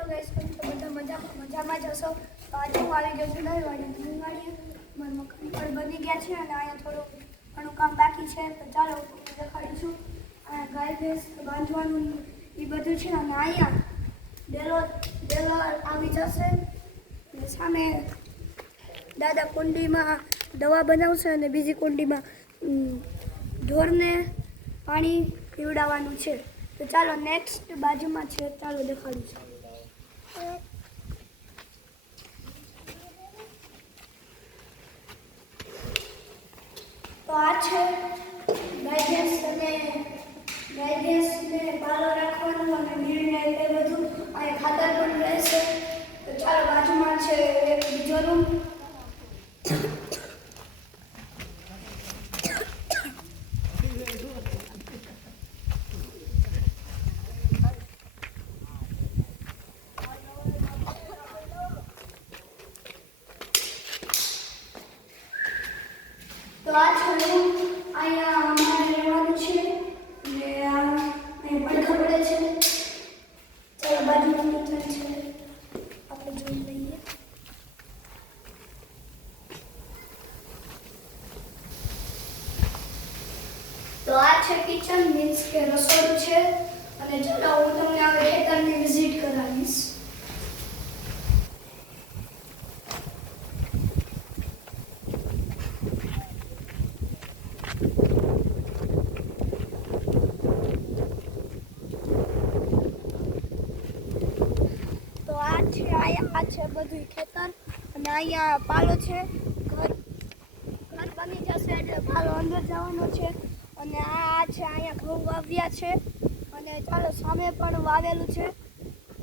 Hello guys, કેમ છો બધા? મજામાં જ હશો. તો આજે હું આવી ગયો છું દહીંવાડી. મારા મકાન પર બની ગયા છે અને અહીંયા થોડું ઘણું કામ બાકી છે. તો ચાલો હું દેખાડીશું. અહીંયા ગાય ભેંસ બાંધવાનું એ બધું છે અને અહીંયા ડેલો આવી જશે અને સામે દાદા કુંડીમાં દવા બનાવશે અને બીજી કુંડીમાં ઢોરને પાણી પીવડાવવાનું છે. તો ચાલો નેક્સ્ટ બાજુમાં છે, ચાલો દેખાડું છું. તો આ છે ગાય ભેંસને પાલો રાખવાનું અને નીરને એ બધું અહીંયા ખાતર પણ રહેશે. તો ચાલો બાજુમાં છે એક બીજો રૂમ. તો આ છે રૂમ. અહીંયા અમારે રહેવાનું છે અને અહીં પડખા પડે છે. ચાલો બાજુમાં કિચન છે, આપણે જોઈ લઈએ. તો આ છે કિચન, મીન્સ કે રસોડું છે. અને ચાલો હું તમને હવે ખેતરની વિઝિટ કરાવીશ. આ છે બધું ખેતર અને અહીંયા પાલો છે. ઘર બની જશે એટલે પાલો અંદર જવાનો છે. અને આ છે અહીંયા ઘઉં વાવ્યા છે અને ચાલો સામે પણ વાવેલું છે,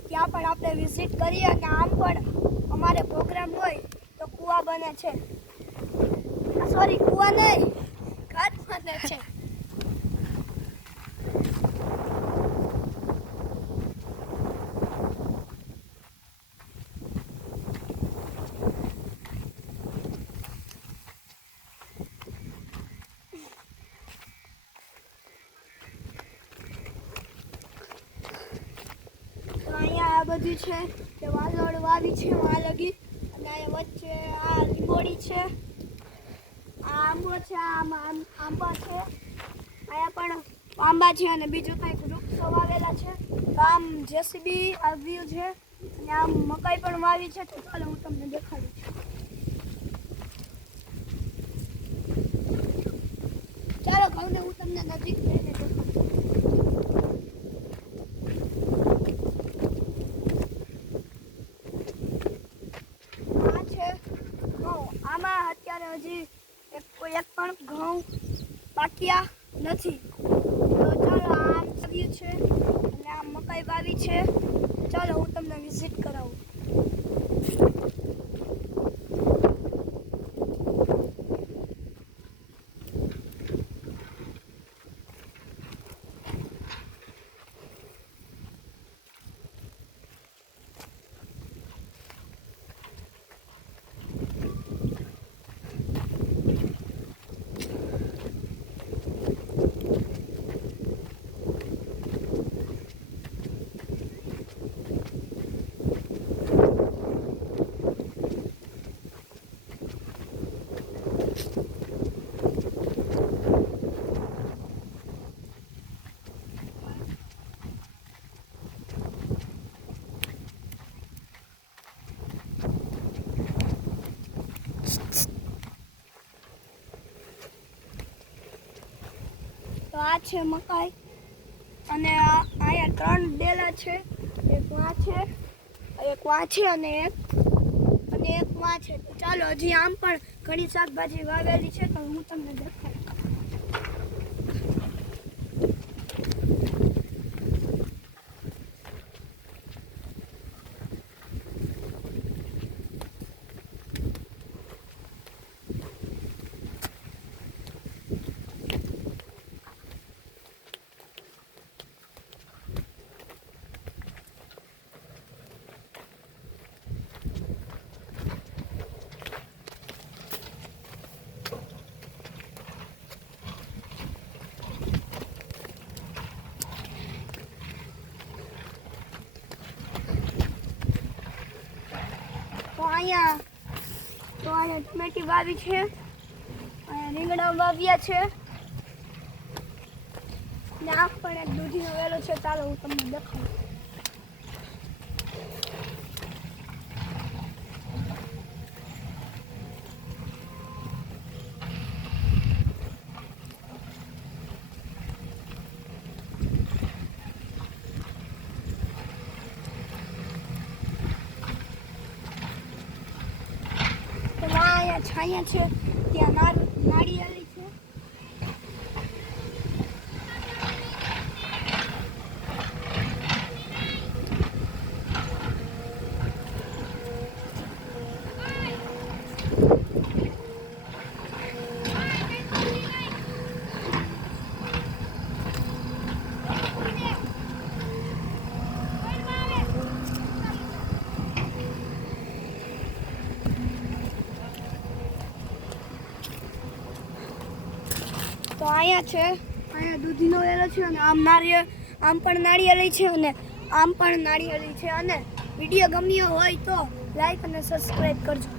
ત્યાં પણ આપણે વિઝિટ કરીએ. અને આમ પણ અમારે પ્રોગ્રામ હોય તો કૂવા બને છે, સોરી કૂવા નહીં, ઘર બને છે. અહીંયા આ બધું છે કે વાલોડ વાવી છે આ લગી. અને અહીંયા વચ્ચે આ લીંબોડી છે, આ આંબો છે, આંબા છે, અહીંયા પણ આંબા છે અને બીજું કંઈક વૃક્ષો વાવેલા છે. તો આમ જેસીબી આવ્યું છે અને આમ મકાઈ પણ વાવી છે. તો ચાલો હું તમને દેખાડું છું. ચાલો ઘઉંને હું તમને નજીક જઈને દેખાડું. આમાં અત્યારે હજી એક પણ ઘઉં પાક્યા નથી. તો ચાલો આમ આવ્યું છે અને આ મકાઈ વાવી છે. ચાલો હું તમને વિઝિટ કરાવું. તો આ છે મકાઈ અને અહીંયા 3 ડેલા છે. એક વાં છે અને એક વાં છે. તો ચાલો હજી આમ પણ ઘણી શાકભાજી વાવેલી છે તો હું તમને દેખાડું. અહીંયા ટમેટી વાવી છે, અહીંયા રીંગણા વાવ્યા છે ને આ પણ એક દૂધીનો વેલો છે. ચાલો હું તમને દેખાડું. છાયા છે, ત્યાં નાળિયેરી છે. તો અહીંયા દૂધીનો વેલો છે અને આમ પણ નાળિયેરી છે અને આમ પણ નાળિયેરી છે. અને વિડીયો ગમ્યો હોય તો લાઈક અને સબસ્ક્રાઈબ કરજો.